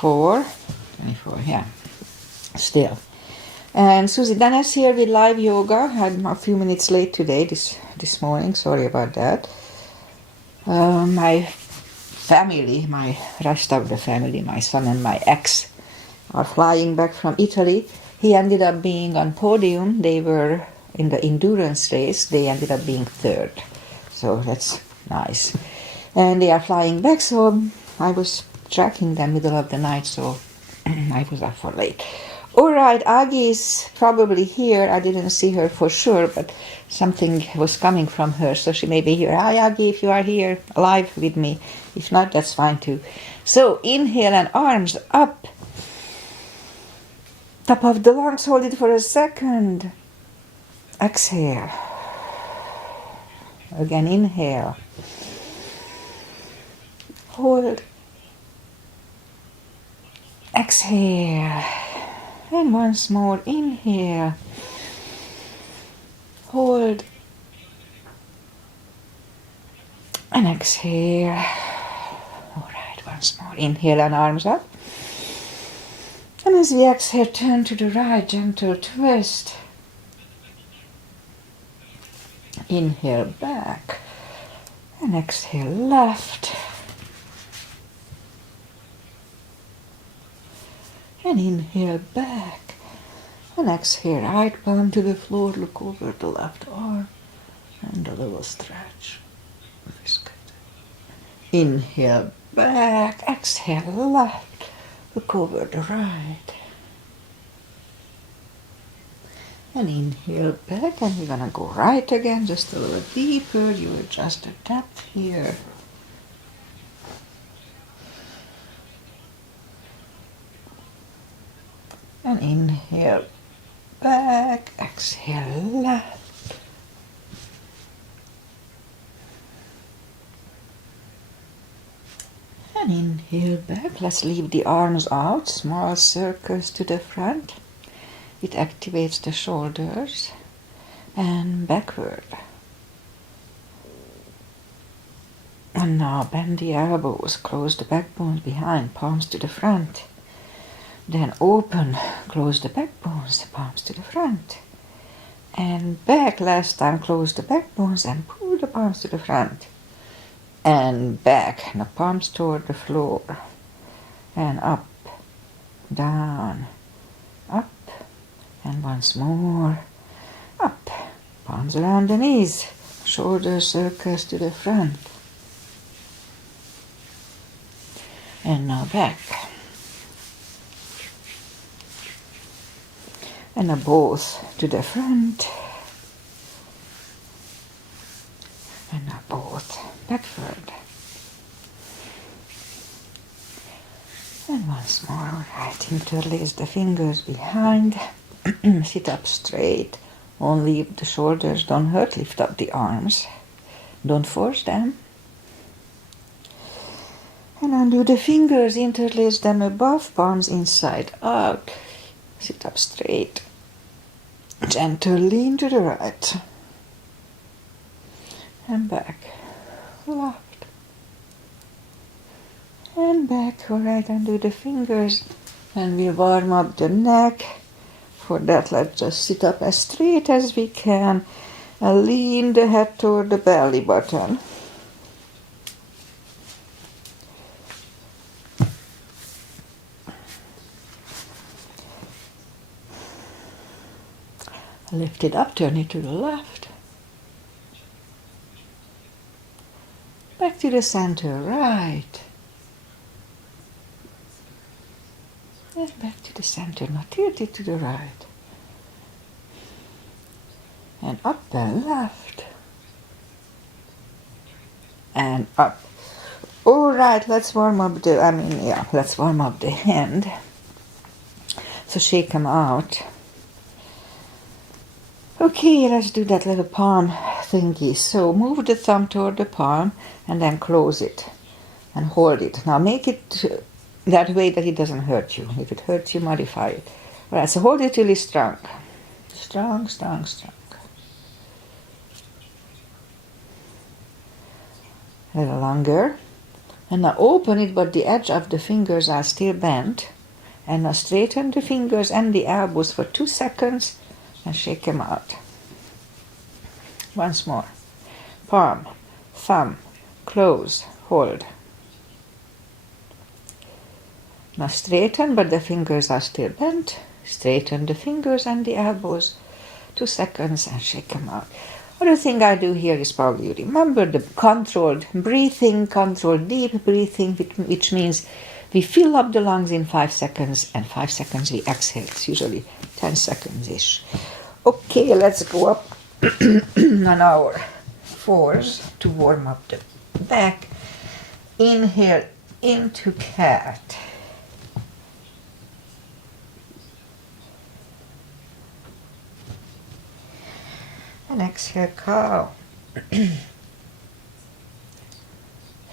24, yeah, still. And Susie Dana's here with live yoga. I'm a few minutes late today, this morning. Sorry about that. My family, my rest of the family, my son and my ex are flying back from Italy. He ended up being on podium. They were in the endurance race. They ended up being third. So that's nice. And they are flying back, so I was tracking them middle of the night, so I was up for late. All right, Agi is probably here. I didn't see her for sure, but something was coming from her, so she may be here. Hi, Agi, if you are here live with me. If not, that's fine too. So inhale and arms up. Top of the lungs, hold it for a second. Exhale. Again, inhale. Hold. Exhale. And once more, inhale. Hold. And exhale. All right, once more, inhale and arms up. And as we exhale, turn to the right, gentle twist. Inhale back. And exhale left. And inhale back. And exhale, right palm to the floor, look over the left arm. And a little stretch. Inhale back, exhale left, look over the right. And inhale back, and we're gonna go right again, just a little deeper. You adjust the depth here. And inhale back, exhale left. And inhale back. Let's leave the arms out, small circles to the front. It activates the shoulders. And backward. And now bend the elbows, close the backbones behind, palms to the front. Then open, close the backbones, the palms to the front. And back, last time, close the backbones and pull the palms to the front. And back, the palms toward the floor. And up, down, up. And once more, up. Palms around the knees, shoulder circles to the front. And now back. And now both to the front. And now both backward. And once more, right, interlace the fingers behind. Sit up straight. Only if the shoulders don't hurt, lift up the arms. Don't force them. And undo the fingers, interlace them above, palms inside out. Sit up straight. Gentle lean to the right. And back. Left. And back. Alright, undo the fingers. And we'll warm up the neck. For that, let's just sit up as straight as we can and lean the head toward the belly button. Lift it up, turn it to the left. Back to the center, right. And back to the center, now tilt it to the right. And up and left. And up. Alright, let's warm up let's warm up the hand. So shake them out. Okay, let's do that little palm thingy. So move the thumb toward the palm and then close it and hold it. Now make it that way that it doesn't hurt you. If it hurts you, modify it. Alright, so hold it really strong. Strong, strong, strong. A little longer. And now open it, but the edge of the fingers are still bent. And now straighten the fingers and the elbows for 2 seconds and shake them out. Once more. Palm, thumb, close, hold. Now straighten, but the fingers are still bent. Straighten the fingers and the elbows. 2 seconds and shake them out. Other thing I do here is probably you remember the controlled breathing, controlled deep breathing, which means we fill up the lungs in 5 seconds and 5 seconds we exhale. It's usually 10 seconds-ish. Okay, let's go up on our fours to warm up the back. Inhale into cat. And exhale, cow.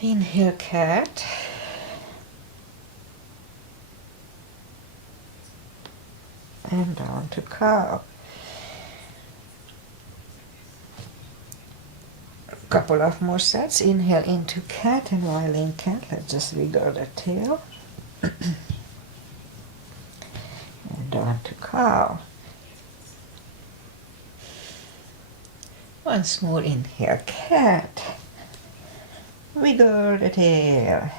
Inhale, cat. And down to cow. A couple of more sets. Inhale into cat, and while in cat, let's just wiggle the tail. And down to cow. Once more, inhale, cat. Wiggle the tail.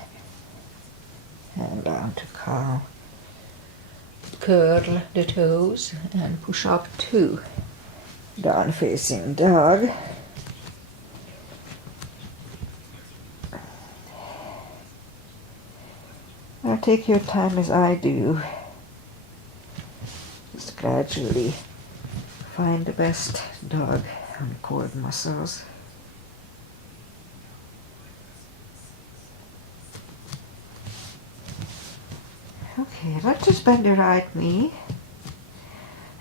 And down to cow. Curl the toes and push up 2. Down facing dog. Now take your time as I do. Just gradually find the best dog and core muscles. Okay, let's just bend the right knee.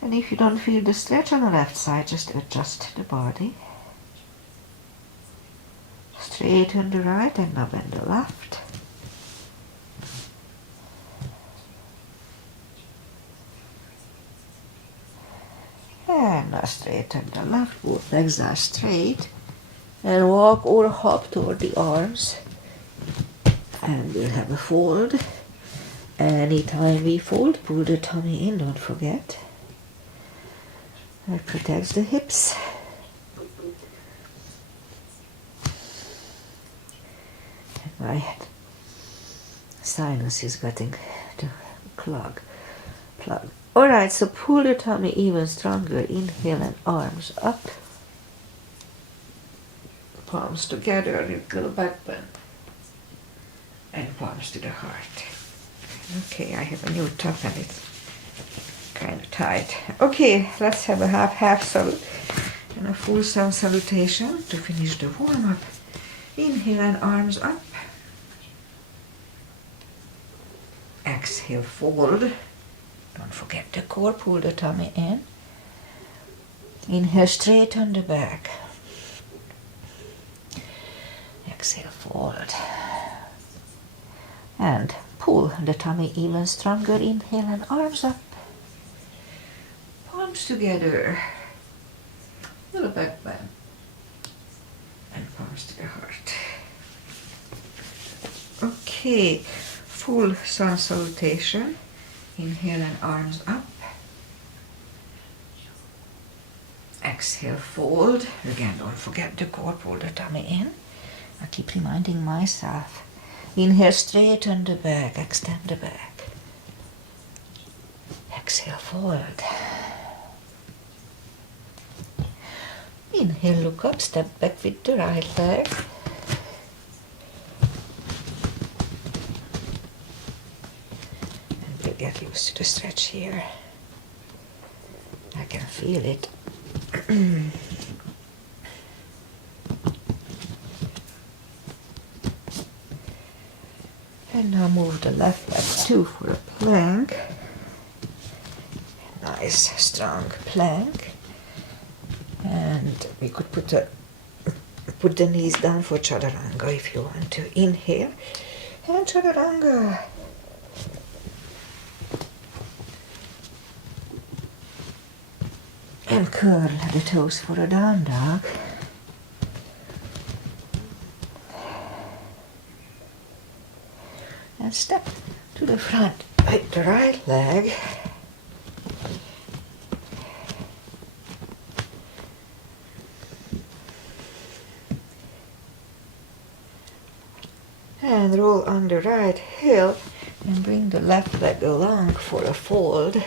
And if you don't feel the stretch on the left side, just adjust the body. Straighten the right and now bend the left. And now straighten the left, both legs are straight. And walk or hop toward the arms. And we'll have a fold. Anytime we fold, pull the tummy in, don't forget. That protects the hips. And my sinus is getting to plug. Alright, so pull the tummy even stronger. Inhale and arms up. Palms together, little back bend. And palms to the heart. Okay, I have a new top and it's kind of tight. Okay, let's have a half salute and a full sun salutation to finish the warm-up. Inhale and arms up. Exhale, fold. Don't forget the core, pull the tummy in. Inhale, straighten the back. Exhale, fold. And pull the tummy even stronger. Inhale and arms up. Palms together. Little back bend. And palms to the heart. Okay, full sun salutation. Inhale and arms up. Exhale, fold. Again, don't forget the core, pull the tummy in. I keep reminding myself. Inhale, straighten the back, extend the back. Exhale, fold. Inhale, look up, step back with the right leg. And we'll get used to the stretch here. I can feel it. And now move the left leg 2 for a plank. Nice, strong plank. And we could put the knees down for chaturanga if you want to. Inhale and chaturanga. And curl the toes for a down dog. step to the front with the right leg. And roll on the right heel and bring the left leg along for a fold.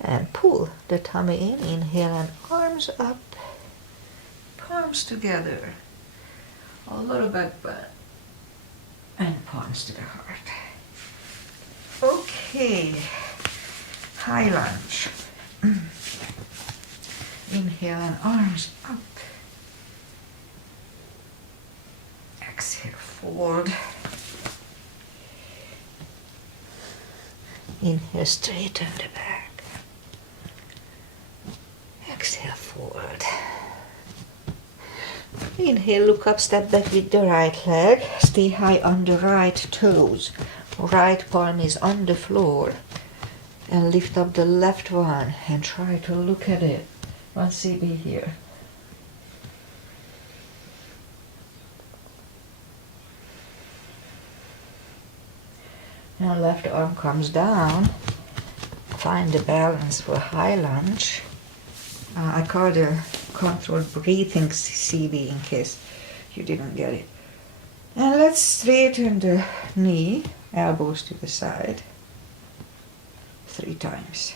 And pull the tummy in, inhale and arms up, palms together, a little back bend, and palms to the heart. Okay, high lunge. Inhale and arms up. Exhale, fold. Inhale, straighten the back. Exhale, forward. Inhale, look up, step back with the right leg. Stay high on the right toes. Right palm is on the floor. And lift up the left one and try to look at it. 1 CB here. Now left arm comes down. Find the balance for high lunge. I call the controlled breathing CB in case you didn't get it. And let's straighten the knee, elbows to the side, 3 times.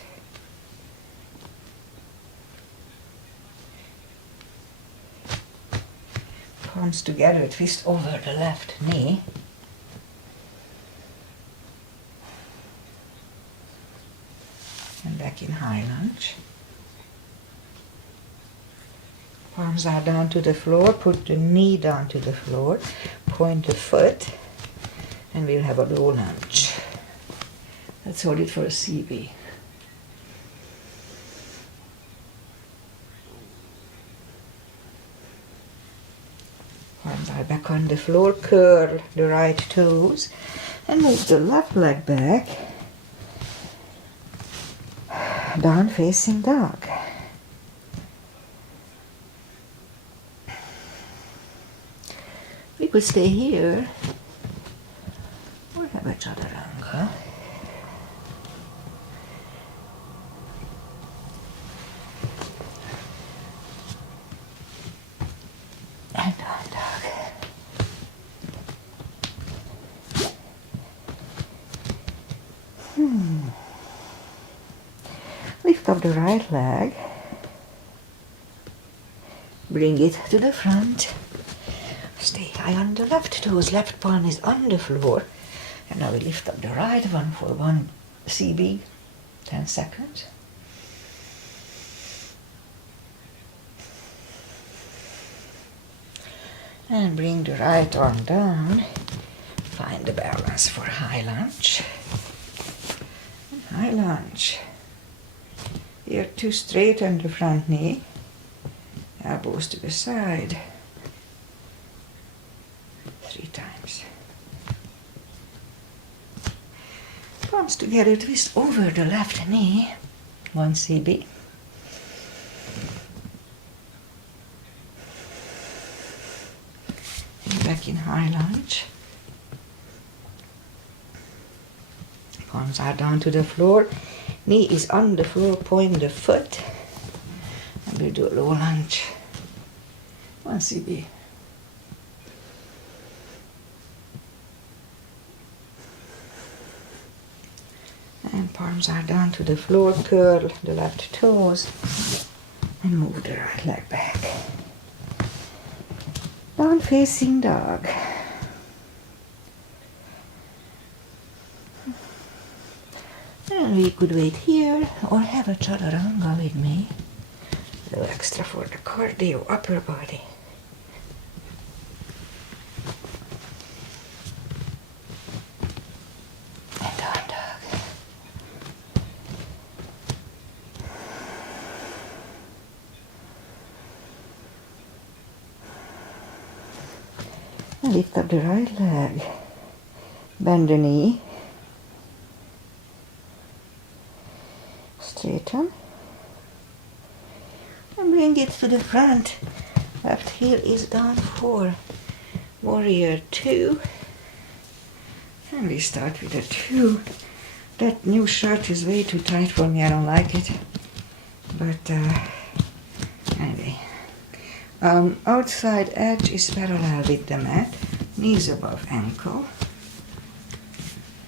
Palms together, twist over the left knee. And back in high lunge. Palms are down to the floor, put the knee down to the floor, point the foot, and we'll have a low lunge. Let's hold it for a CB. Arms are back on the floor, curl the right toes, and move the left leg back. Down facing dog. We could stay here or have a chaturanga. And down dog. Lift up the right leg. Bring it to the front. Stay high on the left toes. Left palm is on the floor. And now we lift up the right one for 1 CB. 10 seconds. And bring the right arm down. Find the balance for high lunge. High lunge. Here to straighten the front knee. Elbows to the side. 3 times. Palms together, twist over the left knee. 1 CB. And back in high lunge. Palms are down to the floor. Knee is on the floor, point the foot. And we'll do a low lunge. 1 CB. And palms are down to the floor, curl the left toes and move the right leg back. Down facing dog. And we could wait here or have a chaturanga with me. A little extra for the cardio, upper body. And down dog. And lift up the right leg. Bend the knee. Straighten and bring it to the front. Left heel is down for warrior 2. And we start with a 2. That new shirt is way too tight for me, I don't like it. But anyway. Outside edge is parallel with the mat. Knees above ankle.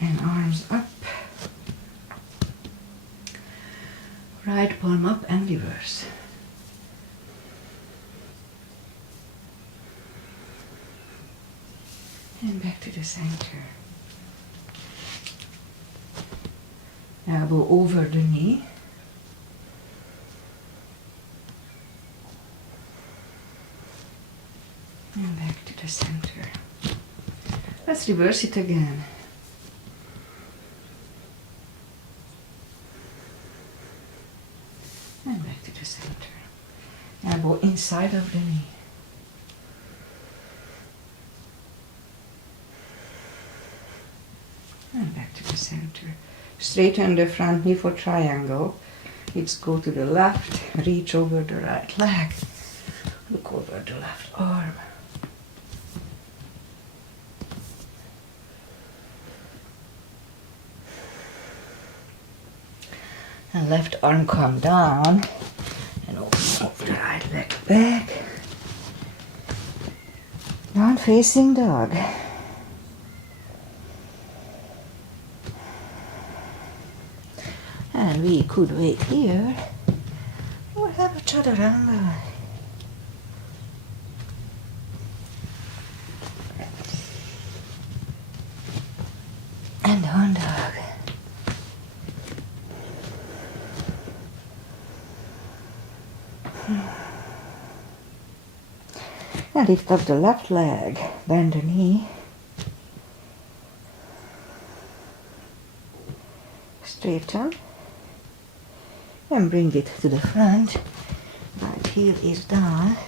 And arms up. Right palm up and reverse. And back to the center. Elbow over the knee. And back to the center. Let's reverse it again. And back to the center. Elbow inside of the knee. And back to the center. Straighten the front knee for triangle. Let's go to the left, reach over the right leg. Look over the left arm. And left arm come down. And open over the right leg back. Down facing dog. And we could wait here or have a chaturanga. And down dog. Now lift up the left leg, bend the knee. Straighten. And bring it to the front. Right heel is down.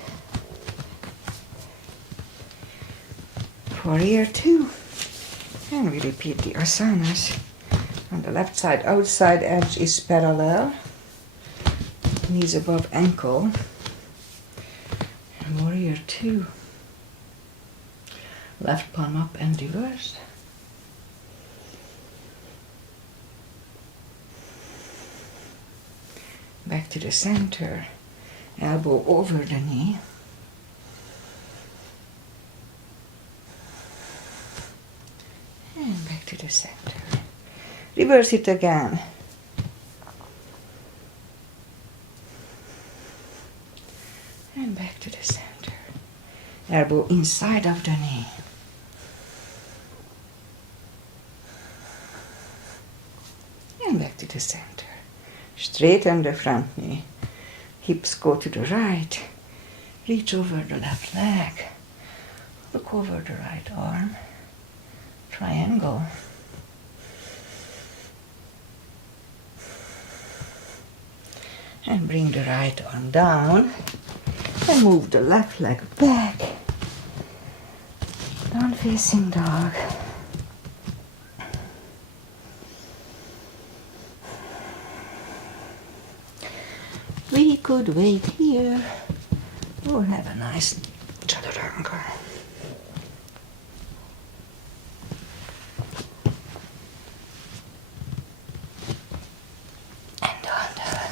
Warrior 2. And we repeat the asanas. On the left side, outside edge is parallel. Knees above ankle. And warrior 2. Left palm up and reverse. Back to the center, elbow over the knee. And back to the center. Reverse it again. And back to the center. Elbow inside of the knee. And back to the center. Straighten the front knee. Hips go to the right. Reach over the left leg. Look over the right arm. Triangle. And bring the right arm down. And move the left leg back. Down facing dog. We could wait here or have a nice chaturanga. And down dog.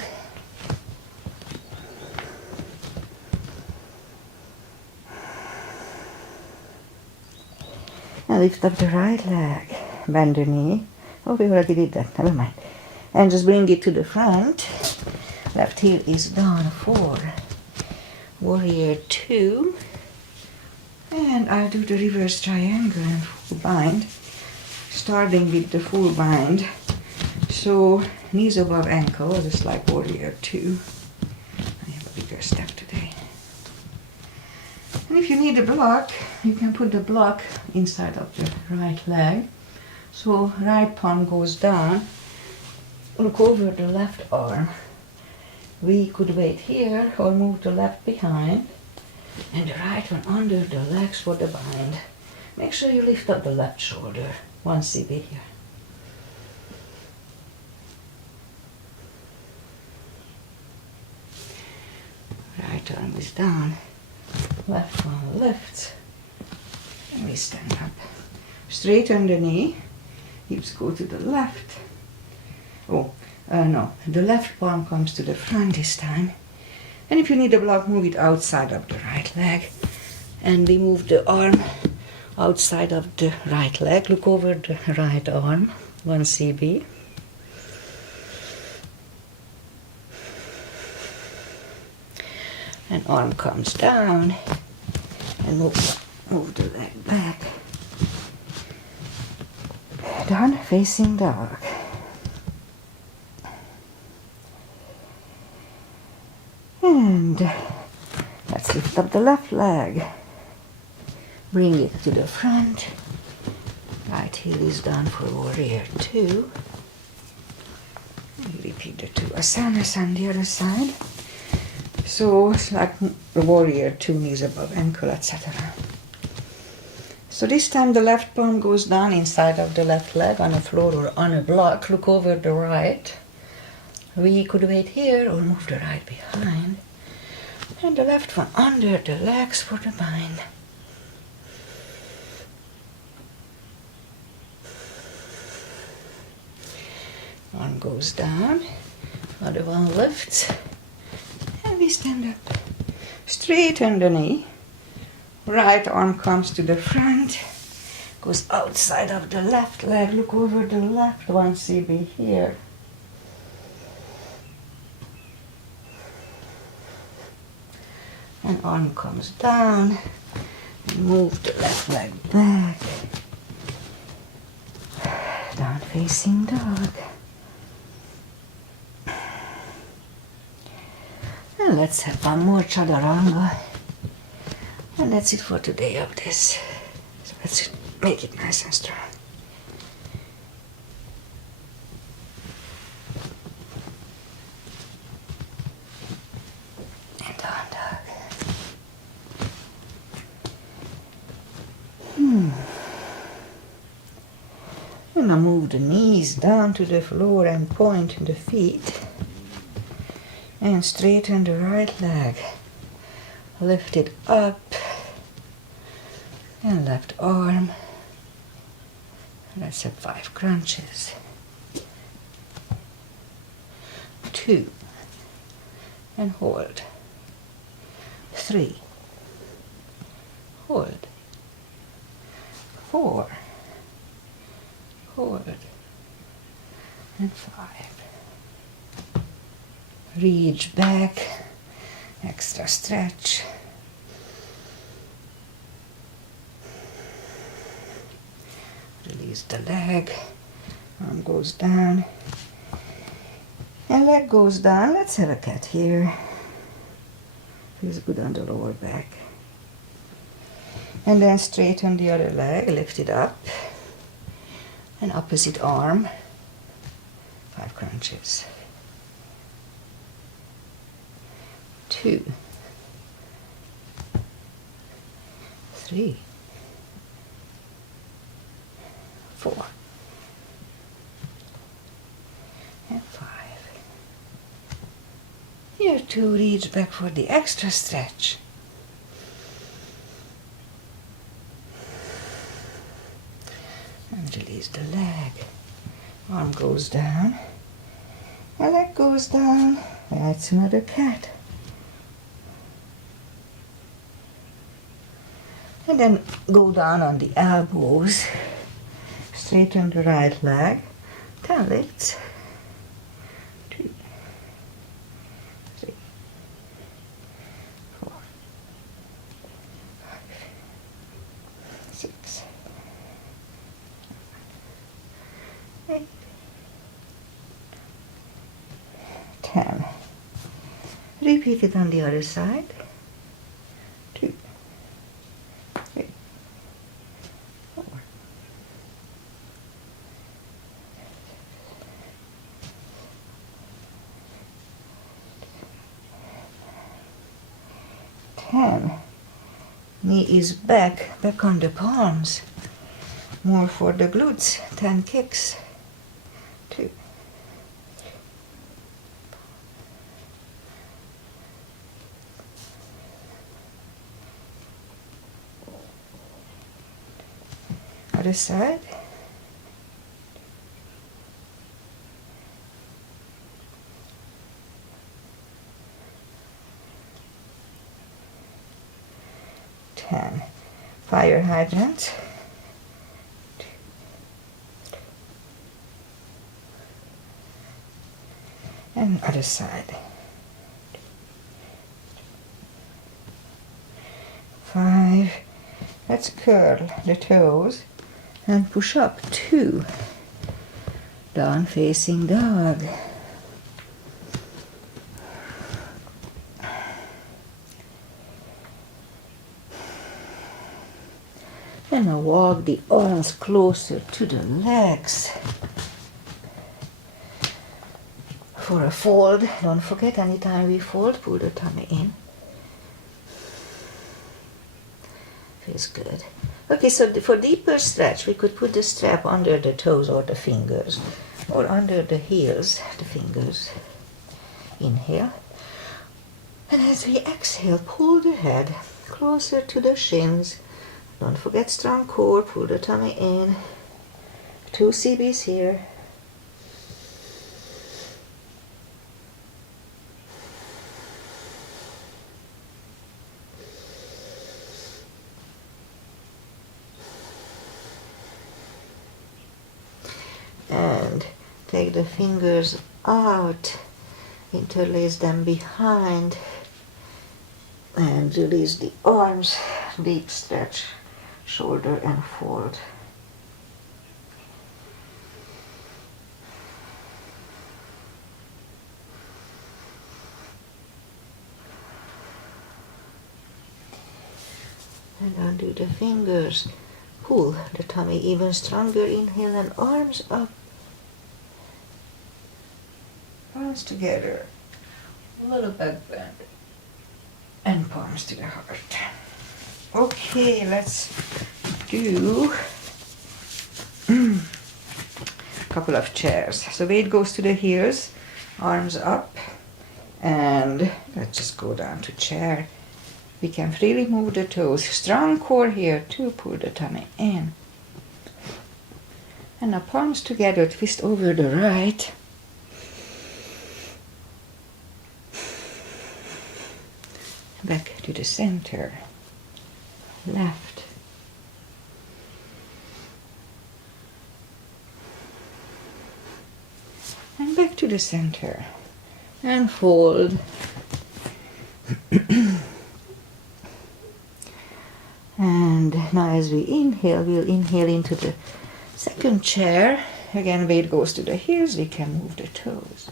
And lift up the right leg, bend the knee. Oh, we already did that, never mind. And just bring it to the front. Left heel is down for warrior 2. And I'll do the reverse triangle and full bind. Starting with the full bind. So knees above ankle, just like warrior 2. I have a bigger step today. And if you need a block, you can put the block inside of the right leg. So right palm goes down. Look over the left arm. We could wait here or move the left behind and the right one under the legs for the bind. Make sure you lift up the left shoulder. 1 CB here. Right arm is down. Left one lifts. And we stand up. Straighten the knee. Hips go to the left. No. The left palm comes to the front this time. And if you need a block, move it outside of the right leg. And we move the arm outside of the right leg. Look over the right arm. 1 cb. And arm comes down. And move the leg back. Down facing dog. And let's lift up the left leg. Bring it to the front. Right heel is done for warrior 2. And repeat the 2 asanas on the other side. So it's like warrior 2, knees above ankle, etc. So this time the left palm goes down inside of the left leg on the floor or on a block. Look over the right. We could wait here or move the right behind. And the left one under the legs for the bind. One goes down, other one lifts, and we stand up. Straighten the knee. Right arm comes to the front, goes outside of the left leg. Look over the left 1 cb here. And arm comes down, and move the left leg back. Down facing dog. And let's have one more chaturanga. And that's it for today of this. So let's make it nice and strong. And down dog. And now move the knees down to the floor and point the feet. And straighten the right leg. Lift it up. And left arm. Let's have 5 crunches. 2. And hold. 3. Hold. 4. Hold. And 5. Reach back. Extra stretch. Release the leg. Arm goes down. And leg goes down. Let's have a cat here. Feels good on the lower back. And then straighten the other leg. Lift it up. And opposite arm. 5 crunches. 2. 3. 4. And 5. Here to reach back for the extra stretch. And release the leg. Arm goes down. And leg goes down. That's another cat. And then go down on the elbows. Straighten the right leg. 10 lifts. 2, 3, 4, 5, 6, 8, 10. Repeat it on the other side. 2, 3, 4. 10. Knee is back on the palms. More for the glutes. 10 kicks. 2, 3, Other side. Fire hydrant. And other side. 5. Let's curl the toes and push up 2. Down facing dog. And now walk the arms closer to the legs. For a fold, don't forget anytime we fold, pull the tummy in. Feels good. Okay, so for deeper stretch, we could put the strap under the toes or the fingers, or under the heels, the fingers. Inhale. And as we exhale, pull the head closer to the shins. Don't forget strong core, pull the tummy in. 2 CBs here. And take the fingers out, interlace them behind, and release the arms, deep stretch, shoulder and fold. And undo the fingers, pull the tummy even stronger, inhale and arms up. Palms together, a little back bend, and palms to the heart. Okay, let's do a couple of chairs. So weight goes to the heels, arms up, and let's just go down to chair. We can freely move the toes. Strong core here to pull the tummy in. And now palms together, twist over the right. Back to the center. Left. And back to the center. And fold. And now as we inhale, we'll inhale into the second chair. Again, weight goes to the heels, we can move the toes.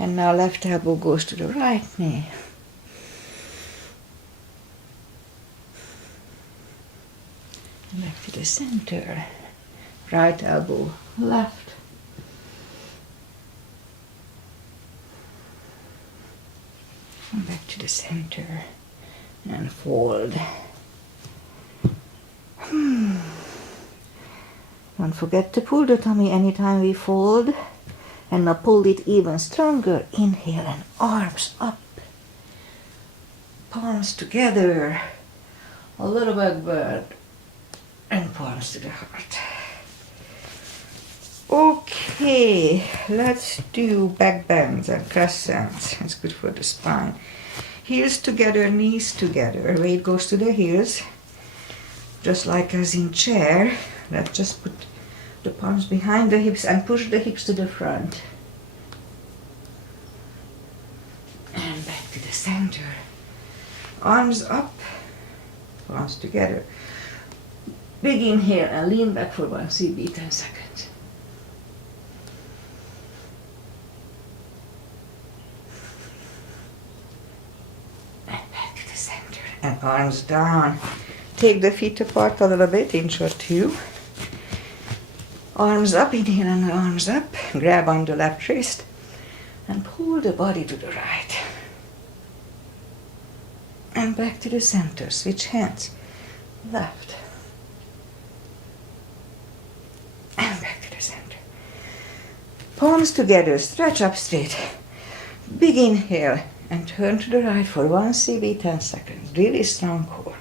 And now left elbow goes to the right knee. Back to the center. Right elbow left. And back to the center. And fold. Don't forget to pull the tummy anytime we fold. And now pull it even stronger. Inhale and arms up. Palms together. A little back bend. And palms to the heart. Okay, let's do back bends and crescents. It's good for the spine. Heels together, knees together. Weight goes to the heels. Just like as in chair. Let's just put the palms behind the hips and push the hips to the front. And back to the center. Arms up, palms together. Big inhale and lean back for 1 CB, 10 seconds. And back to the center. And arms down. Take the feet apart a little bit, inch or 2. Arms up, inhale and arms up. Grab on the left wrist and pull the body to the right. And back to the center. Switch hands. Left. And back to the center. Palms together, stretch up straight. Big inhale and turn to the right for 1 CB, 10 seconds. Really strong core.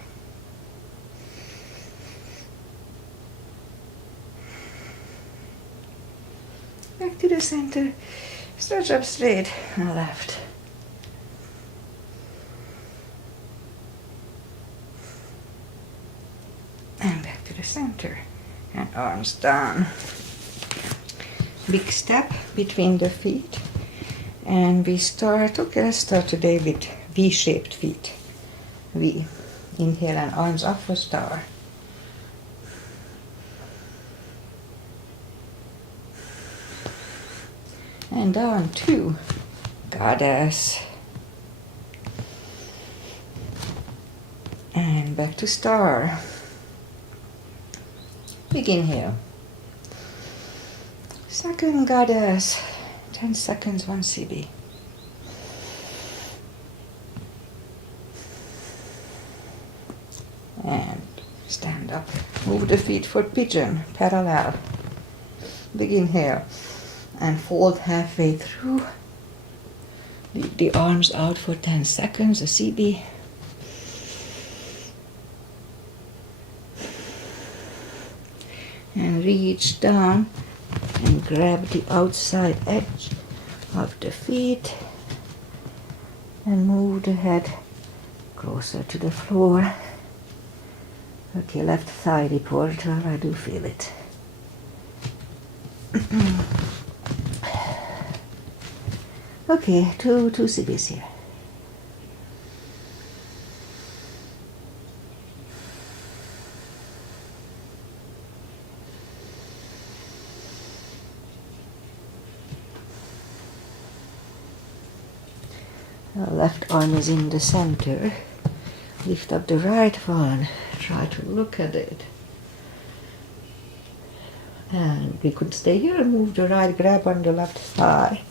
Back to the center. Stretch up straight and left. And back to the center. And arms down. Big step between the feet. And we start, okay, let's start today with V-shaped feet. V. Inhale and arms up for star. And down 2. Goddess. And back to star. Big inhale. Second goddess. 10 seconds, 1 CB. And stand up. Move the feet for pigeon, parallel. Big inhale. And fold halfway through. Leave the arms out for 10 seconds, a CB. And reach down and grab the outside edge of the feet and move the head closer to the floor. Okay, left thigh reporter, I do feel it. Okay, two CBs here. Left arm is in the center. Lift up the right one. Try to look at it. And we could stay here and move the right, grab on the left thigh.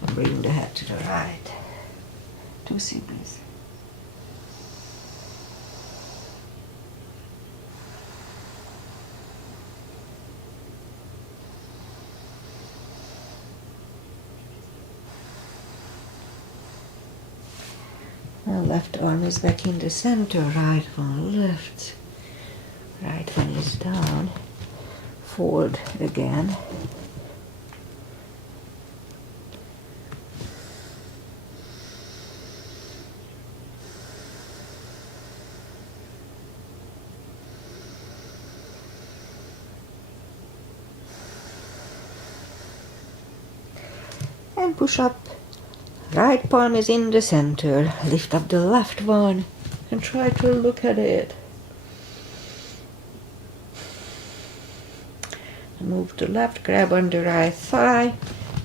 And bring the head to the right. 2 CBs. Left arm is back in the center, right one left. Right one is down. Fold again. And push up. Right palm is in the center. Lift up the left one and try to look at it. Move to left, grab on the right thigh,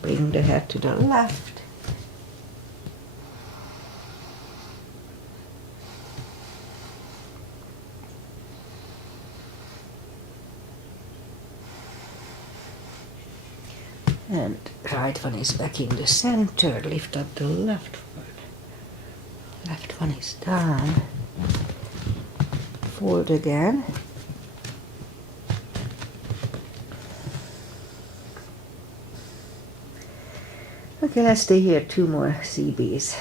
bring the head to the left. And right one is back in the center. Lift up the left one. Left one is down. Fold again. Okay, let's stay here 2 more CBs.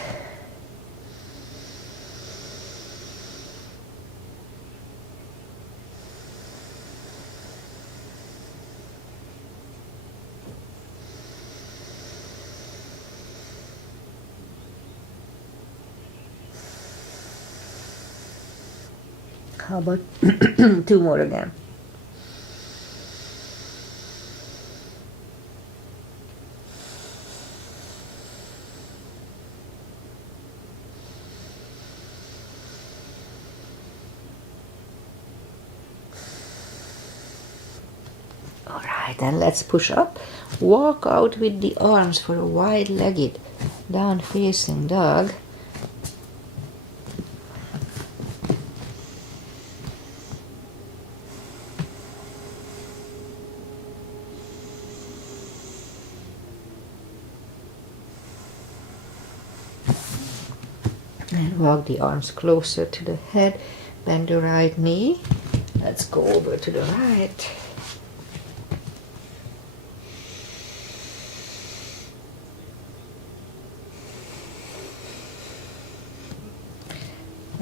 How about 2 more again? Alright, then let's push up. Walk out with the arms for a wide-legged down-facing dog. And walk the arms closer to the head. Bend the right knee. Let's go over to the right.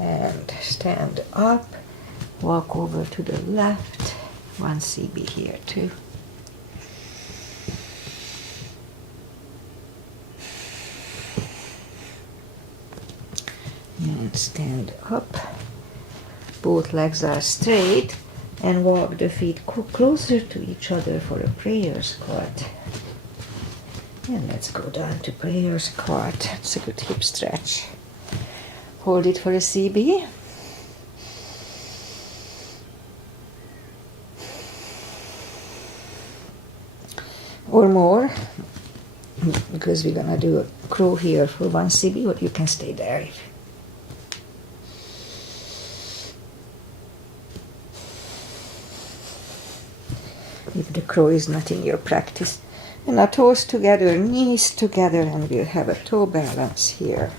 And stand up. Walk over to the left. 1 CB here too. And stand up. Both legs are straight and walk the feet closer to each other for a prayer squat. And let's go down to prayer squat. It's a good hip stretch. Hold it for a CB. Or more, because we're gonna do a crow here for 1 CB, or you can stay there. If the crow is not in your practice. And our toes together, knees together, and we'll have a toe balance here.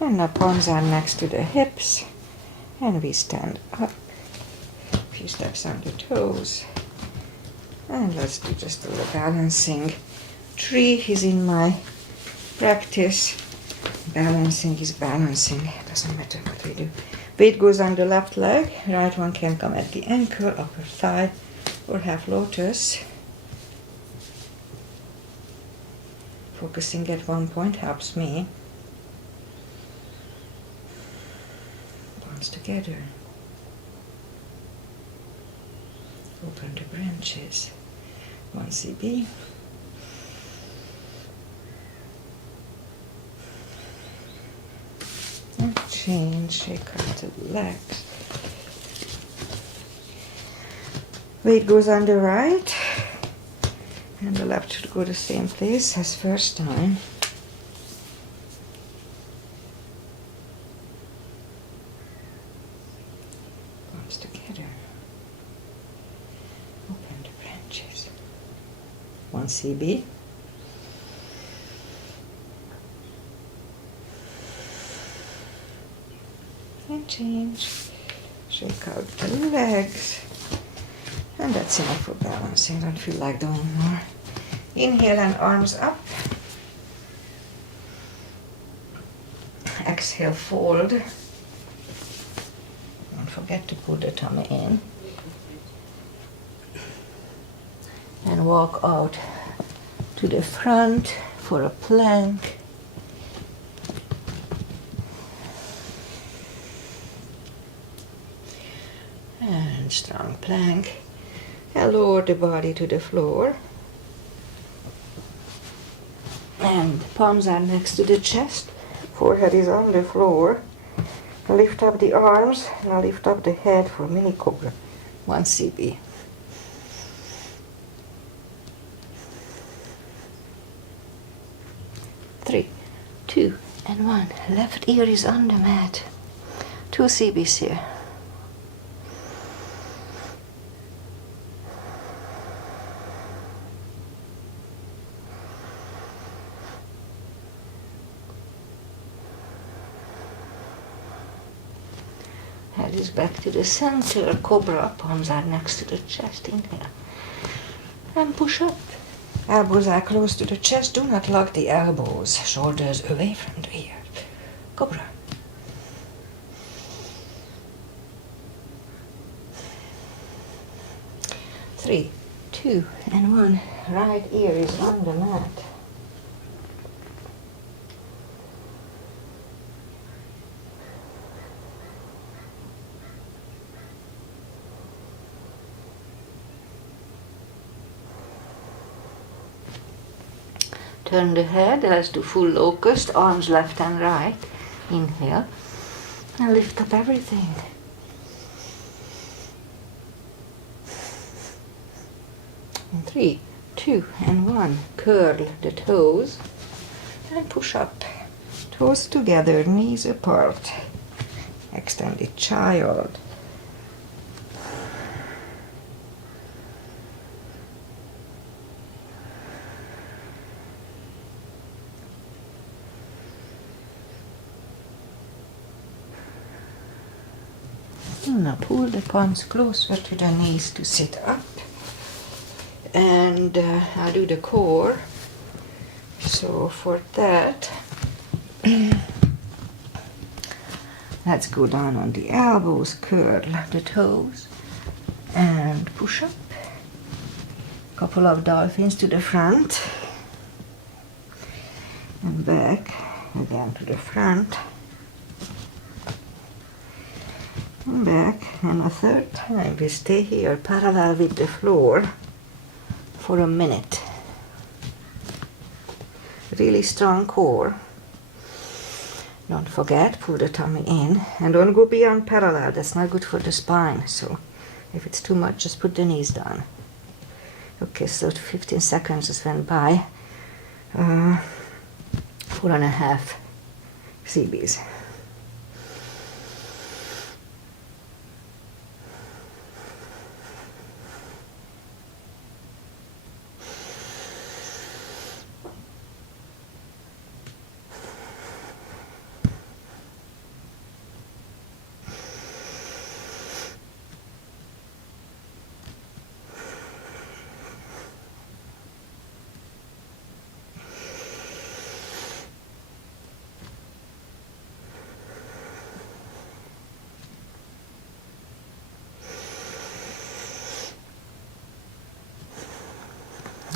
And our palms are next to the hips, and we stand up. A few steps on the toes. And let's do just a little balancing. 3 is in my practice. Balancing is balancing. Doesn't matter what we do. Weight goes on the left leg. Right one can come at the ankle, upper thigh, or half lotus. Focusing at one point helps me. Palms together. Open the branches. 1 CB. And change, shake out the legs. Weight goes on the right. And the left should go the same place as first time. Palms together. Open the branches. 1 CB. And change. Shake out the legs. And that's enough for balancing. Don't feel like doing more. Inhale and arms up. Exhale, fold. Don't forget to put the tummy in. And walk out to the front for a plank. And strong plank. And lower the body to the floor. And palms are next to the chest. Forehead is on the floor. Lift up the arms and lift up the head for mini cobra. 1 CB. Three, 2, and 1. Left ear is on the mat. 2 CBs here. Head is back to the center. Cobra. Palms are next to the chest. Inhale. And push up. Elbows are close to the chest. Do not lock the elbows. Shoulders away from the ear. Cobra. Three, 2, and 1. Right ear is on the mat. Turn the head, let's do full locust, arms left and right. Inhale, and lift up everything. And 3, 2, and 1. Curl the toes and push up. Toes together, knees apart. Extended child. Now pull the palms closer to the knees to sit up. And I'll do the core. So for that, let's go down on the elbows, curl the toes, and push up. couple of dolphins to the front and back, again to the front and back, and a third time we stay here parallel with the floor for a minute. Really strong core. Don't forget, pull the tummy in and don't go beyond parallel, that's not good for the spine, so if it's too much just put the knees down. Okay, so 15 seconds just went by. 4.5 CBs.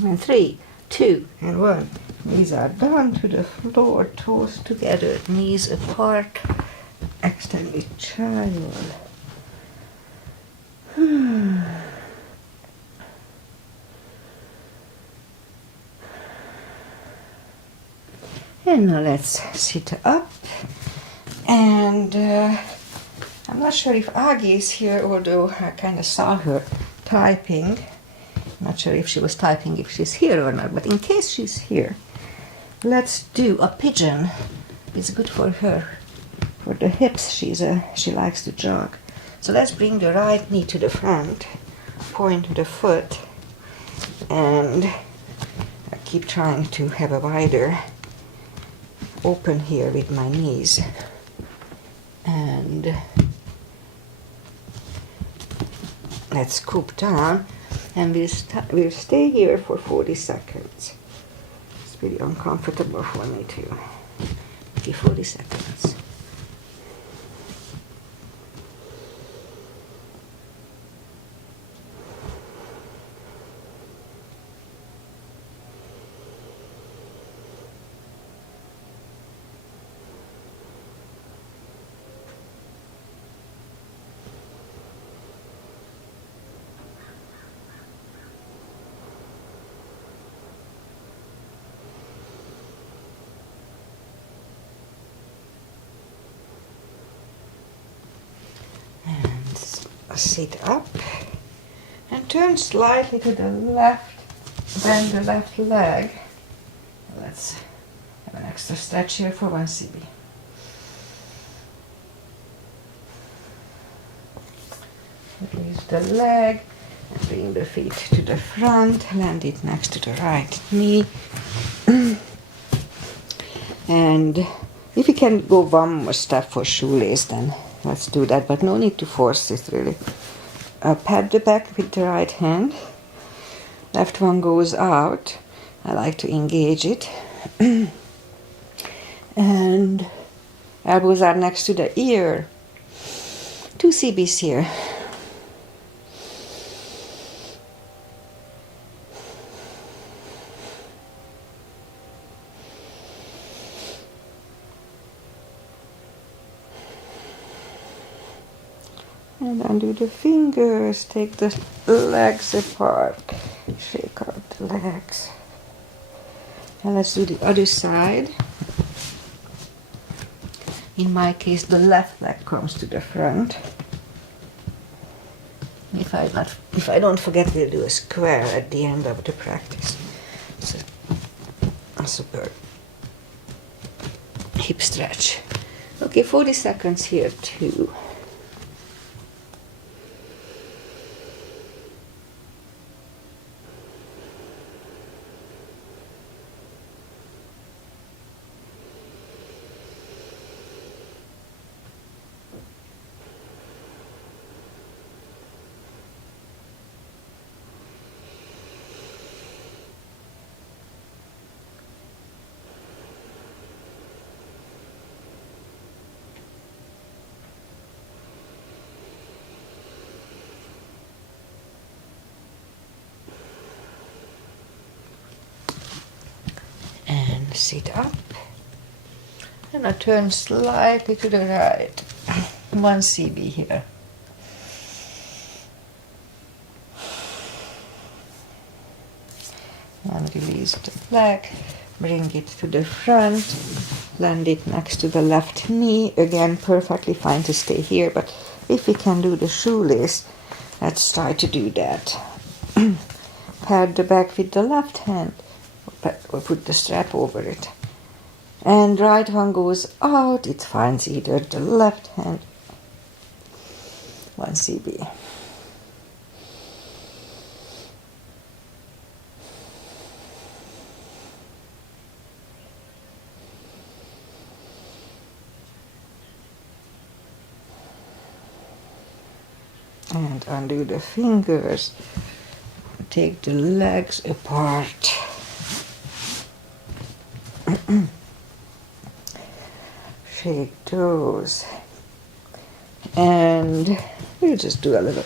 And 3, 2, and 1. Knees are down to the floor, toes together, knees apart, extended child. And now let's sit up. And I'm not sure if Aggie is here, although I kind of saw her typing. Not sure if she was typing, if she's here or not, but in case she's here, let's do a pigeon. It's good for her, for the hips. She likes to jog. So let's bring the right knee to the front, point the foot, and I keep trying to have a wider open here with my knees. And let's scoop down. And we'll stay here for 40 seconds. It's really uncomfortable for me too. Okay, 40 seconds. Sit up and turn slightly to the left, bend the left leg. Let's have an extra stretch here for 1 CB. Release the leg and bring the feet to the front, land it next to the right knee. And if you can go one more step for shoelace, then let's do that, but no need to force it really. Pat the back with the right hand. Left one goes out. I like to engage it. And elbows are next to the ear. 2 CBs here. And undo the fingers, take the legs apart, shake out the legs. And let's do the other side. In my case, the left leg comes to the front. If I don't forget, we'll do a square at the end of the practice. So, a super hip stretch. Okay, 40 seconds here too. sit up. And I turn slightly to the right. 1 cb here. And release the black. Bring it to the front. Land it next to the left knee. Again, perfectly fine to stay here, but if we can do the shoelace, let's try to do that. Pad the back with the left hand, or put the strap over it. And right one goes out, it finds either the left hand, 1 cb. And undo the fingers, take the legs apart. Shake those. And we'll just do a little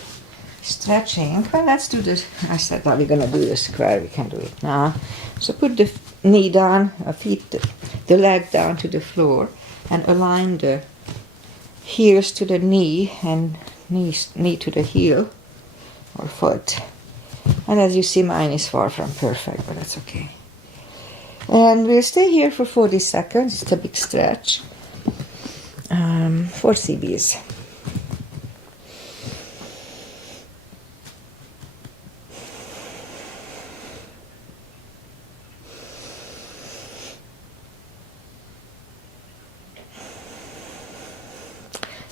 stretching. Well, let's do this. I said that we're going to do the square. We can do it now. So put the knee down, the leg down to the floor, and align the heels to the knee and knee to the heel or foot. And as you see, mine is far from perfect, but that's okay. And we'll stay here for 40 seconds. It's a big stretch. 4 cb's.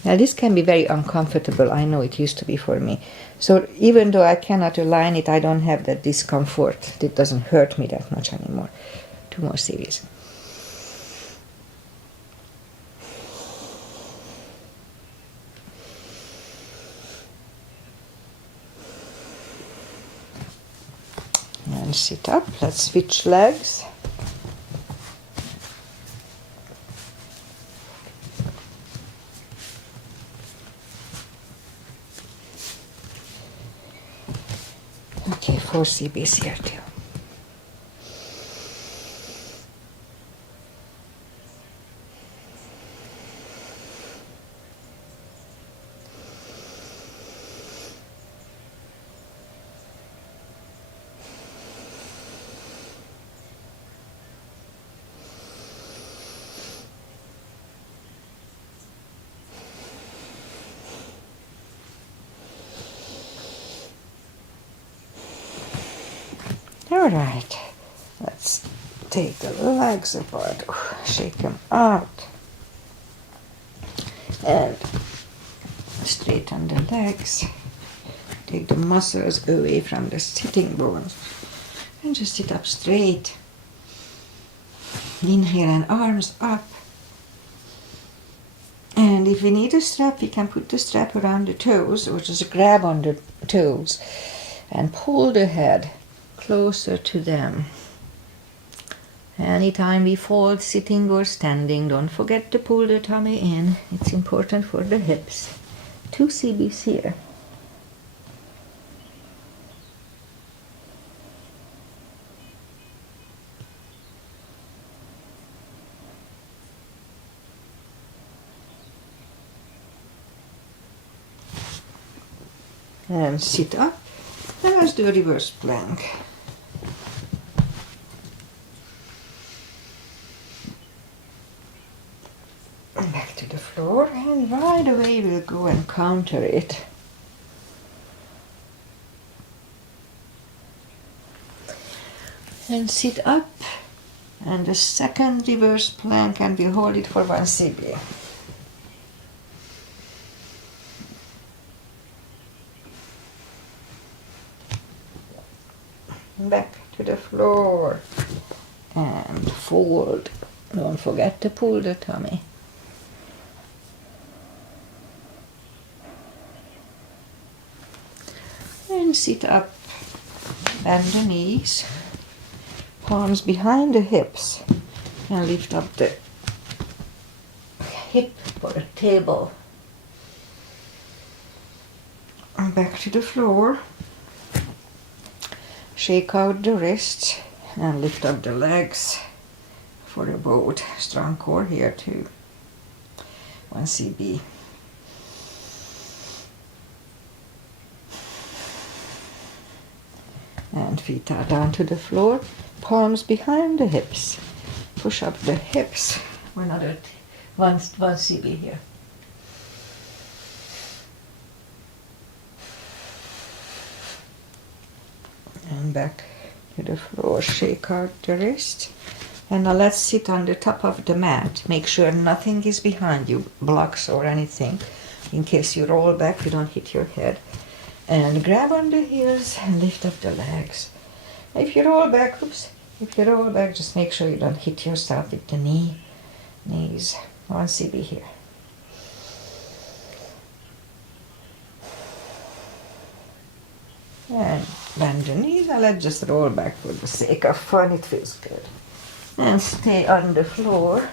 Now this can be very uncomfortable. I know it used to be for me. So even though I cannot align it, I don't have that discomfort. It doesn't hurt me that much anymore. 2 more series. And sit up. Let's switch legs. Okay, 4 cb's here too. All right, let's take the legs apart, shake them out, and straighten the legs. Take the muscles away from the sitting bones, and just sit up straight. Inhale and arms up. And if we need a strap, we can put the strap around the toes, or just grab on the toes and pull the head closer to them. Anytime we fold, sitting or standing, don't forget to pull the tummy in. It's important for the hips. 2 cb's here. And sit up. And let's do a reverse plank. Back to the floor, and right away we'll go and counter it. And sit up, and the second reverse plank, and we'll hold it for 1 cb. Back to the floor, and fold. Don't forget to pull the tummy. And sit up, bend the knees, palms behind the hips, and lift up the hip or the table. And back to the floor, shake out the wrists and lift up the legs. for a boat. Strong core here too. 1 CB. And feet are down to the floor, palms behind the hips. Push up the hips. Another 1 CB here. And back to the floor, shake out the wrist. And now let's sit on the top of the mat. Make sure nothing is behind you, blocks or anything. In case you roll back, you don't hit your head. And grab on the heels and lift up the legs. If you roll back, just make sure you don't hit yourself with the knees. 1 CB here. And bend the knees and let's just roll back for the sake of fun. It feels good. And stay on the floor.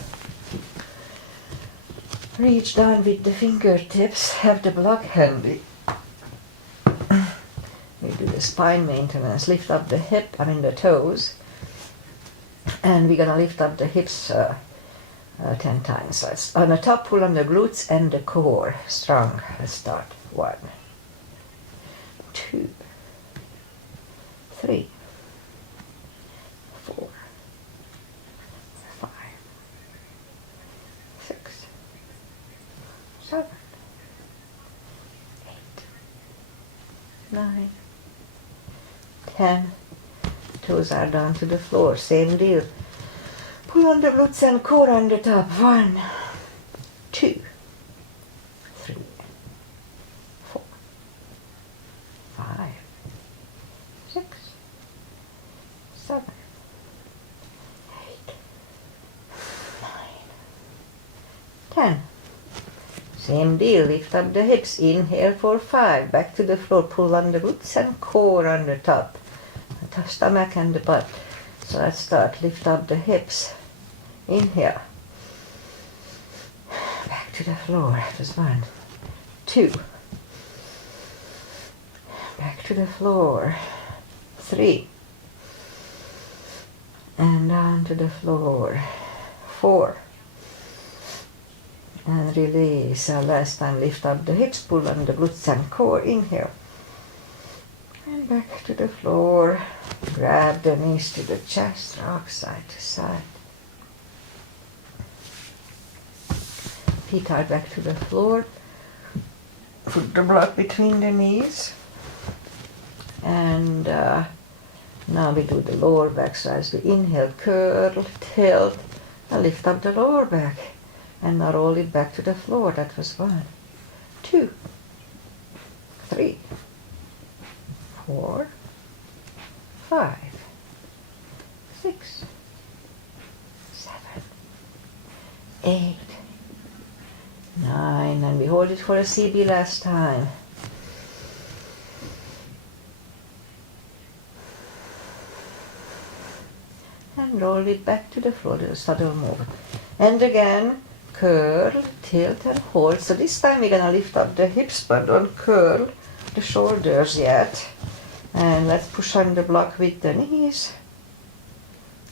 Reach down with the fingertips. Have the block handy. We do the spine maintenance. Lift up the the toes. And we're gonna lift up the hips 10 times. So on the top, pull on the glutes and the core. Strong. Let's start. 1, 2, 3, 4, 5, 6, 7, 8, 9, 10. Toes are down to the floor. Same deal. Pull on the glutes and core on the top. 1, 2, 3, 4, 5, 6, 7, 8, 9, 10. Same deal. Lift up the hips. Inhale for 5. Back to the floor. Pull on the glutes and core on the top. The stomach and the butt. So let's start. Lift up the hips. Inhale. Back to the floor. Just 1, 2. Back to the floor. 3. And down to the floor. 4. And release. Last time, lift up the hips, pull on the glutes and core. Inhale. And back to the floor. Grab the knees to the chest, rock side to side. Feet are back to the floor. Put the block between the knees. And now we do the lower back. So as we inhale, curl, tilt, and lift up the lower back. And now roll it back to the floor. That was 1, 2, 3, 4, 5, 6, 7, 8, 9. And we hold it for a CB last time. And roll it back to the floor, the subtle move. And again, curl, tilt and hold. So this time we're gonna lift up the hips, but don't curl the shoulders yet. And let's push on the block with the knees.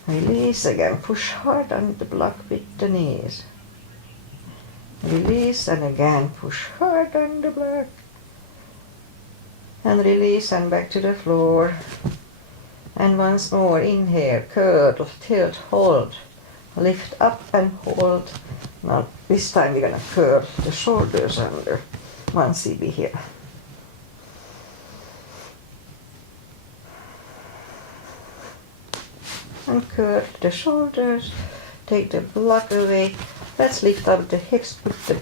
Release again, push hard on the block with the knees. Release and again push hard on the block. And release and back to the floor. And once more, inhale, curl, tilt, hold. Lift up and hold. Now this time we're gonna curl the shoulders under. 1 CB here. And curl the shoulders. Take the block away. Let's lift up the hips, put the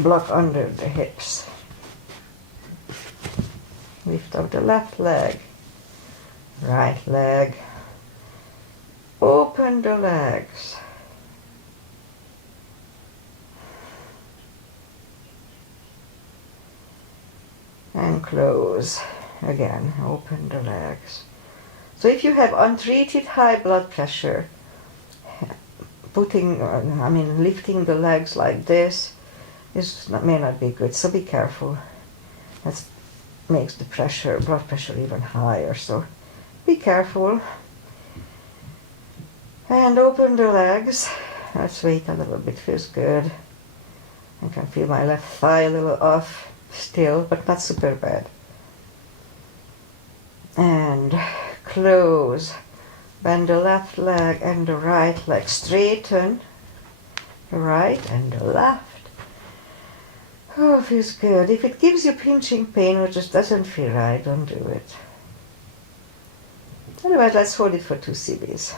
block under the hips. Lift up the left leg, right leg. Open the legs. And close. Again, open the legs. So if you have untreated high blood pressure, lifting the legs like this may not be good, so be careful. That makes the blood pressure even higher, so be careful. And open the legs. Let's wait a little bit, feels good. I can feel my left thigh a little off still, but not super bad. And close. Bend the left leg and the right leg. Straighten the right and the left. Oh, feels good. If it gives you pinching pain or just doesn't feel right, don't do it. Otherwise, let's hold it for 2 CBs.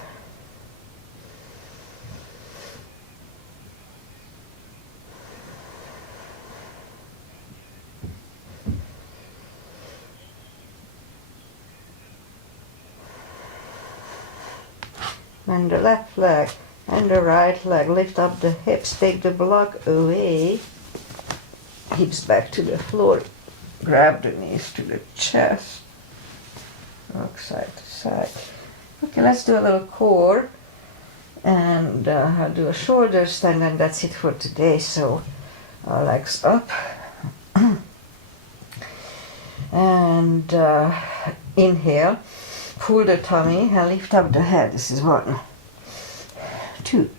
And the left leg and the right leg. Lift up the hips, take the block away. Hips back to the floor. Grab the knees to the chest. Rock side to side. Okay, let's do a little core. And I'll do a shoulder stand, and that's it for today. So legs up. And inhale. Pull the tummy and lift up the head. This is 1, 2,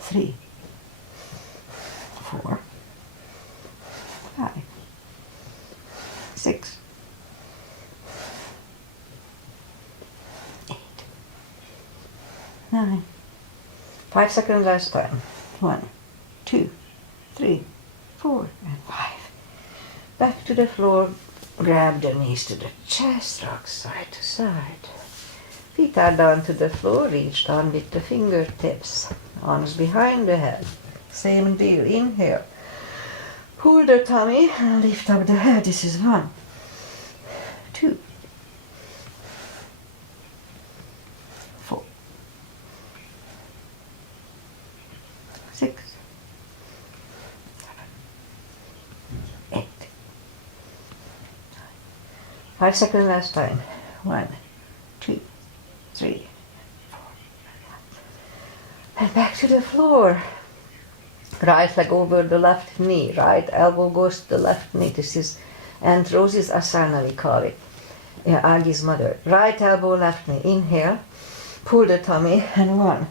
3, 4, 5, 6, 8, 9. 5 seconds last time. 1, 2, 3, 4, and 5. Back to the floor. Grab the knees to the chest, rock side to side. Feet are down to the floor, reach down with the fingertips. Arms behind the head. Same deal, inhale. Pull the tummy and lift up the head. This is 1, 2, 4, 6, 7, 8. 5 seconds last time. 1, 2, 3, 4, 5. And back to the floor. Right leg over the left knee. Right elbow goes to the left knee. This is Aunt Rosie's asana, we call it. Yeah, Agi's mother. Right elbow, left knee. Inhale. Pull the tummy. And 1,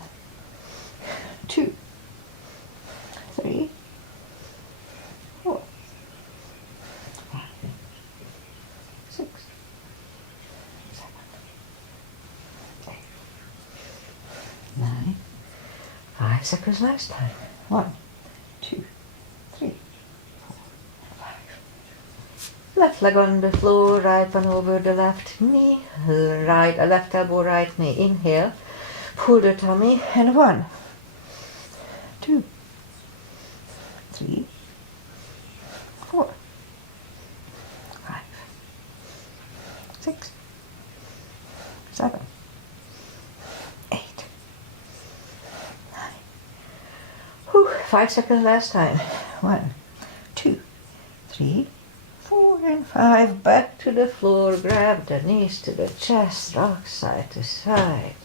2, 3, 4, 5, 6, 7, 8, 9. 5 seconds last time. 1, 2, 3, 4, 5. Left leg on the floor, right one over the left knee. Left elbow, right knee. Inhale. Pull the tummy. And 1, 2, 3, 4, 5, 6, 7, 8, 9. 5 seconds last time. 1, 2, 3, 4, and 5. Back to the floor. Grab the knees to the chest. Rock side to side.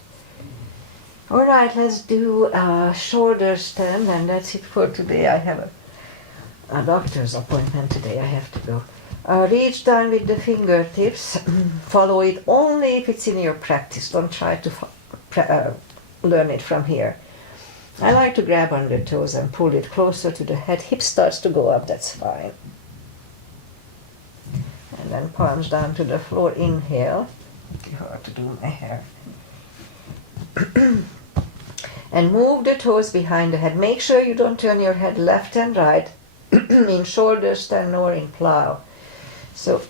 Alright, let's do a shoulder stand, and that's it for today. I have a doctor's appointment today. I have to go. Reach down with the fingertips. Follow it only if it's in your practice. Don't try to learn it from here. I like to grab on the toes and pull it closer to the head. Hip starts to go up, that's fine. And then palms down to the floor. Inhale. It's hard to do my hair. And move the toes behind the head. Make sure you don't turn your head left and right in shoulder stand nor in plow. So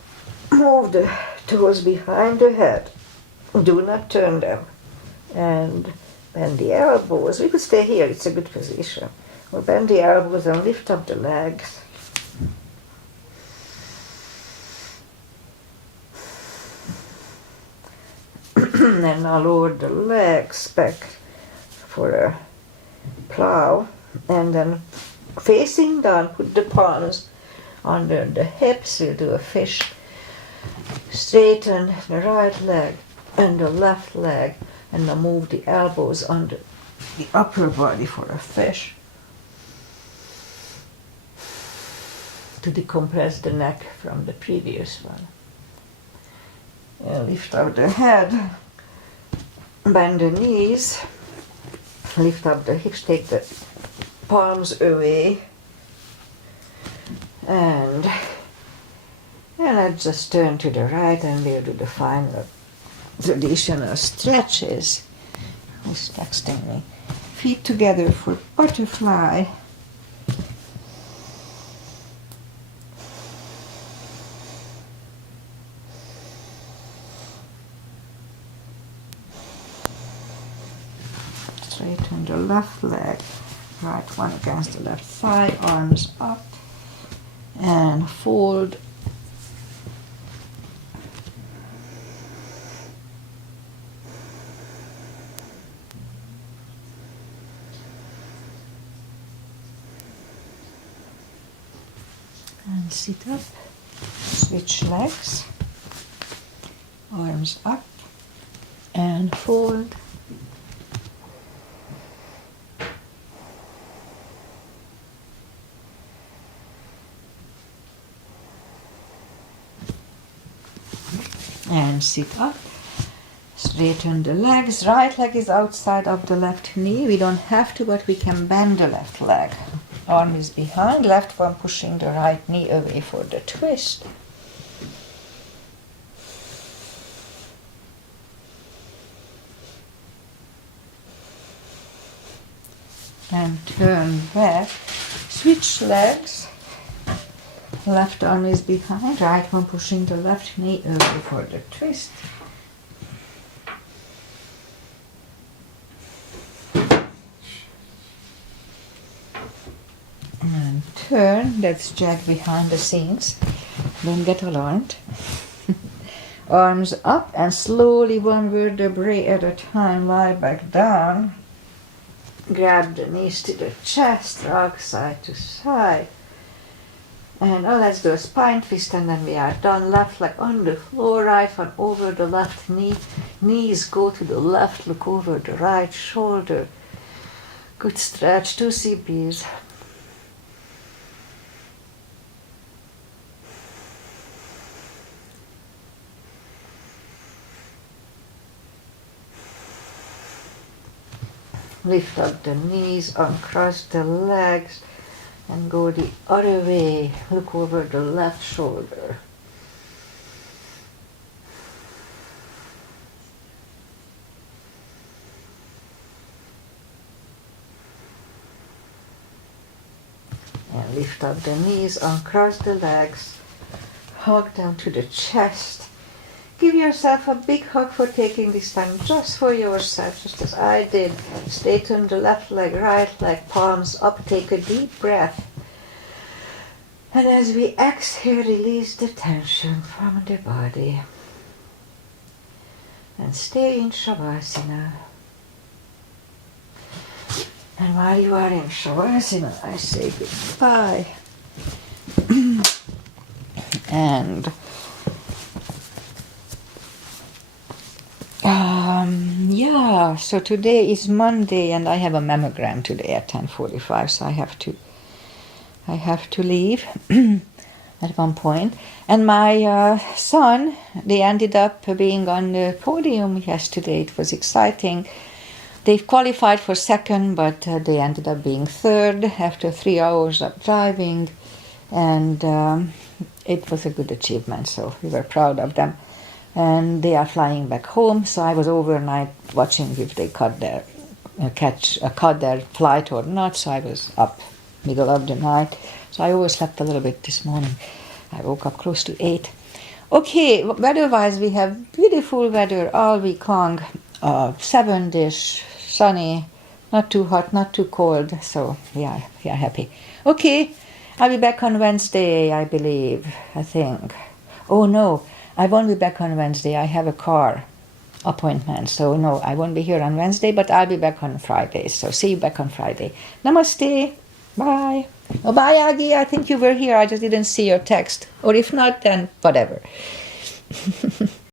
move the toes behind the head. Do not turn them. And bend the elbows. We could stay here, it's a good position. Or bend the elbows and lift up the legs. And now lower the legs back for a plow. And then facing down, put the palms under the hips. We'll do a fish. Straighten the right leg and the left leg. And now move the elbows under the upper body for a fish. To decompress the neck from the previous one. And lift up the head. bend the knees, lift up the hips, take the palms away, and let's just turn to the right and we'll do the final traditional stretches. Who's texting me? Feet together for butterfly. Straighten the left leg, right one against the left thigh, arms up, and fold. And sit up, switch legs, arms up, and fold. And sit up, straighten the legs, right leg is outside of the left knee, we don't have to, but we can bend the left leg. Arm is behind, left one pushing the right knee away for the twist. And turn back, switch legs. Left arm is behind, right one pushing the left knee over for the twist. And turn, that's Jack behind the scenes. Don't get alarmed. Arms up and slowly one vertebrae at a time lie back down. Grab the knees to the chest, rock side to side. And let's do a spine twist and then we are done. Left leg on the floor, right one over the left knee. Knees go to the left, look over the right shoulder. Good stretch, 2 CPs. Lift up the knees, uncross the legs. And go the other way, look over the left shoulder. And lift up the knees, uncross the legs, hug down to the chest. Give yourself a big hug for taking this time just for yourself, just as I did. Straighten the left leg, right leg, palms up, take a deep breath. And as we exhale, release the tension from the body. And stay in Shavasana. And while you are in Shavasana, I say goodbye. And yeah, so today is Monday and I have a mammogram today at 10:45, so I have to leave at one point. And my son, they ended up being on the podium yesterday. It was exciting. They qualified for second, but they ended up being third after 3 hours of driving. And it was a good achievement, so we were proud of them. And they are flying back home, so I was overnight watching if they cut their flight or not, so I was up middle of the night. So I overslept a little bit this morning. I woke up close to 8. Okay, weather-wise, we have beautiful weather all week long. 7-ish, sunny, not too hot, not too cold, so yeah, we are happy. Okay, I'll be back on Wednesday, I believe, I think. Oh no, I won't be back on Wednesday. I have a car appointment. So no, I won't be here on Wednesday, but I'll be back on Friday. So see you back on Friday. Namaste. Bye. Oh, bye, Aggie. I think you were here. I just didn't see your text. Or if not, then whatever.